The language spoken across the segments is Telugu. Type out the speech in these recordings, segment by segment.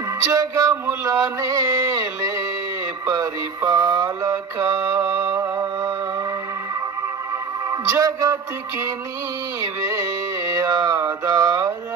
జగముల నేలే పరిపాలక. జగతికి నీవే ఆధార.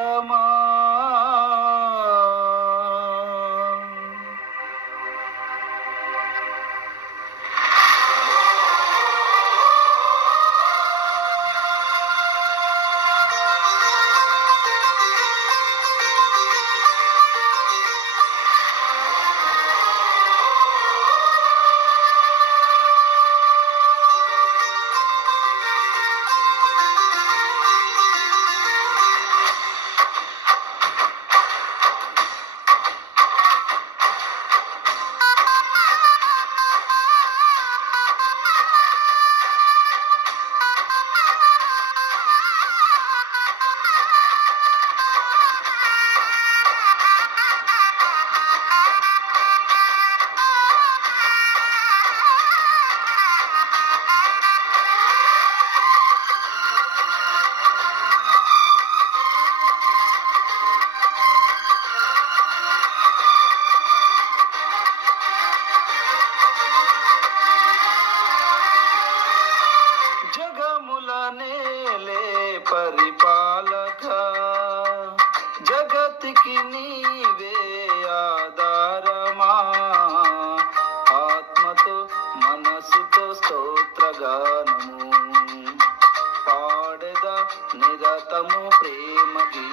ప్రేమ గీతము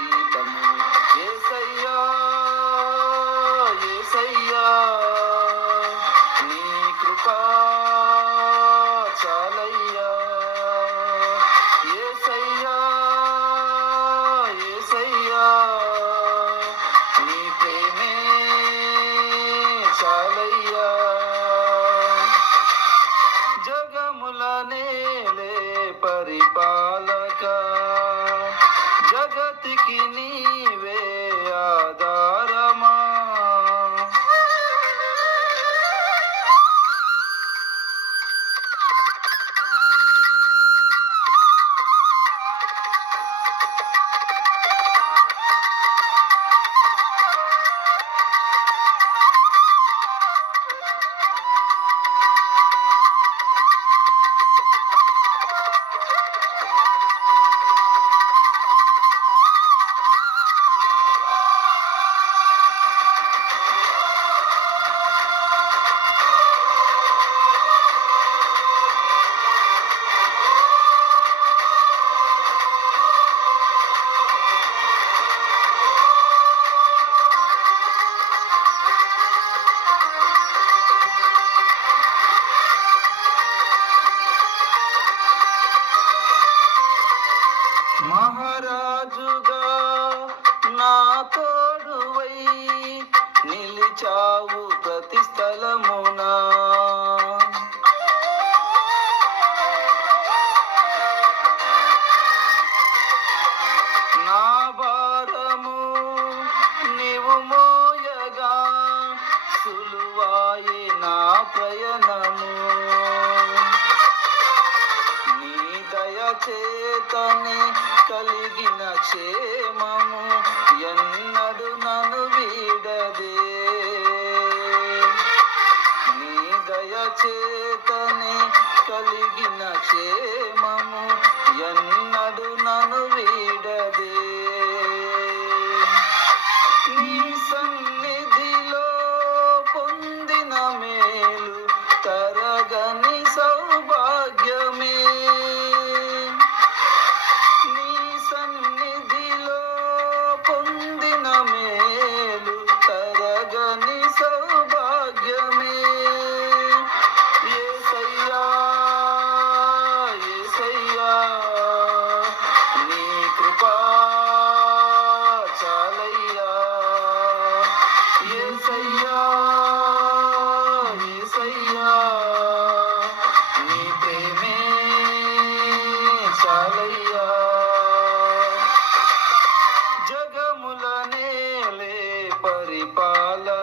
నేలే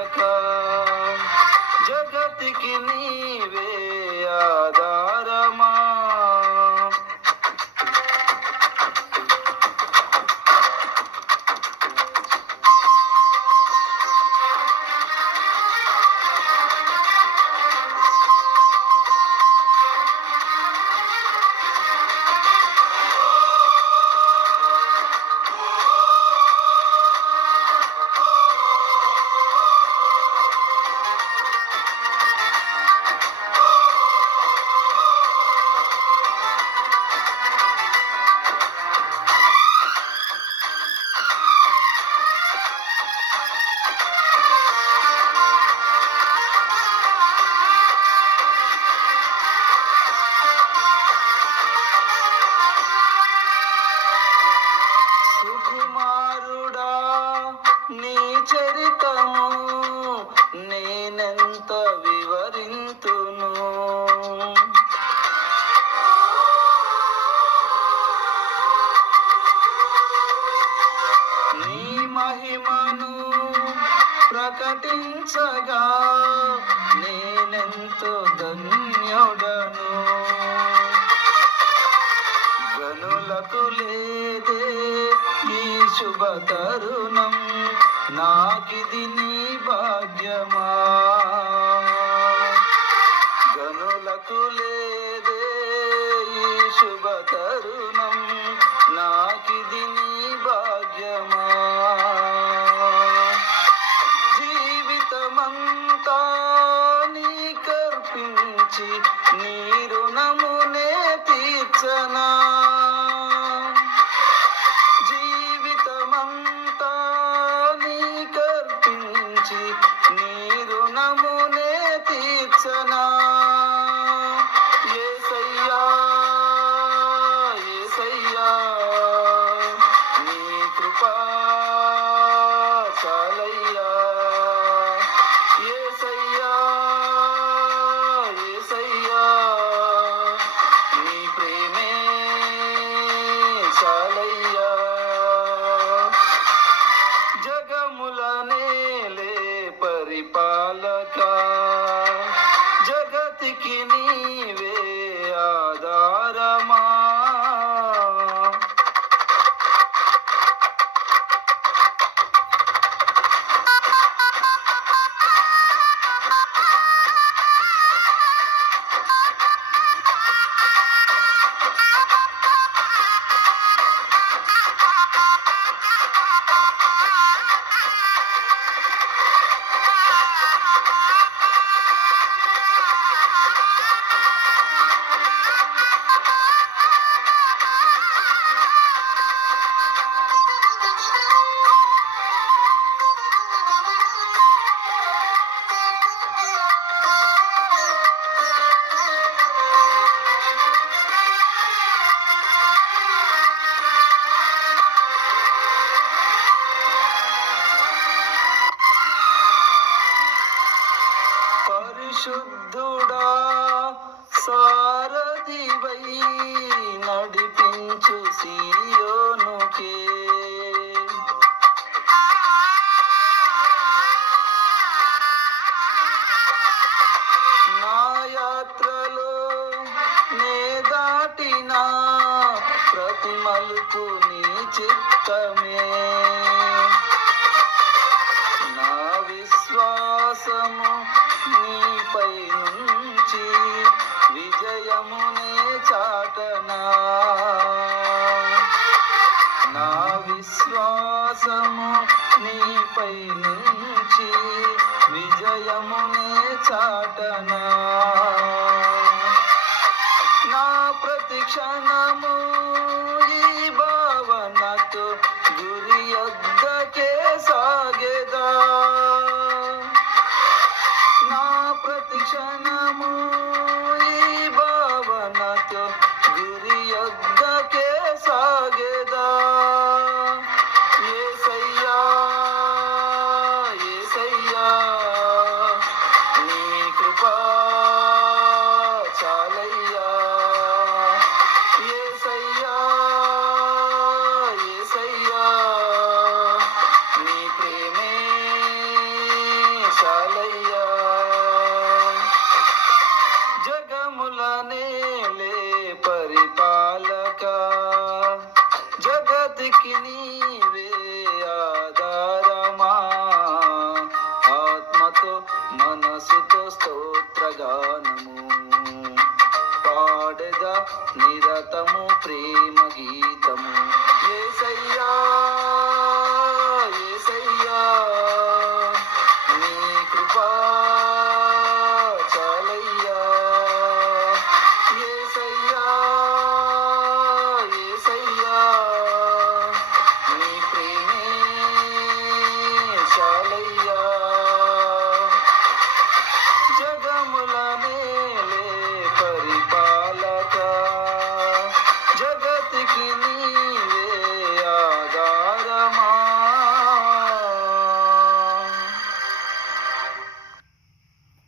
నీ చరితము నేనెంత వివరింతును. నీ మహిమను ప్రకటించగా నేనెంతో ధన్యుడను. గనులకు లేదే ఈ శుభత राग నా నిరతము ప్రేమ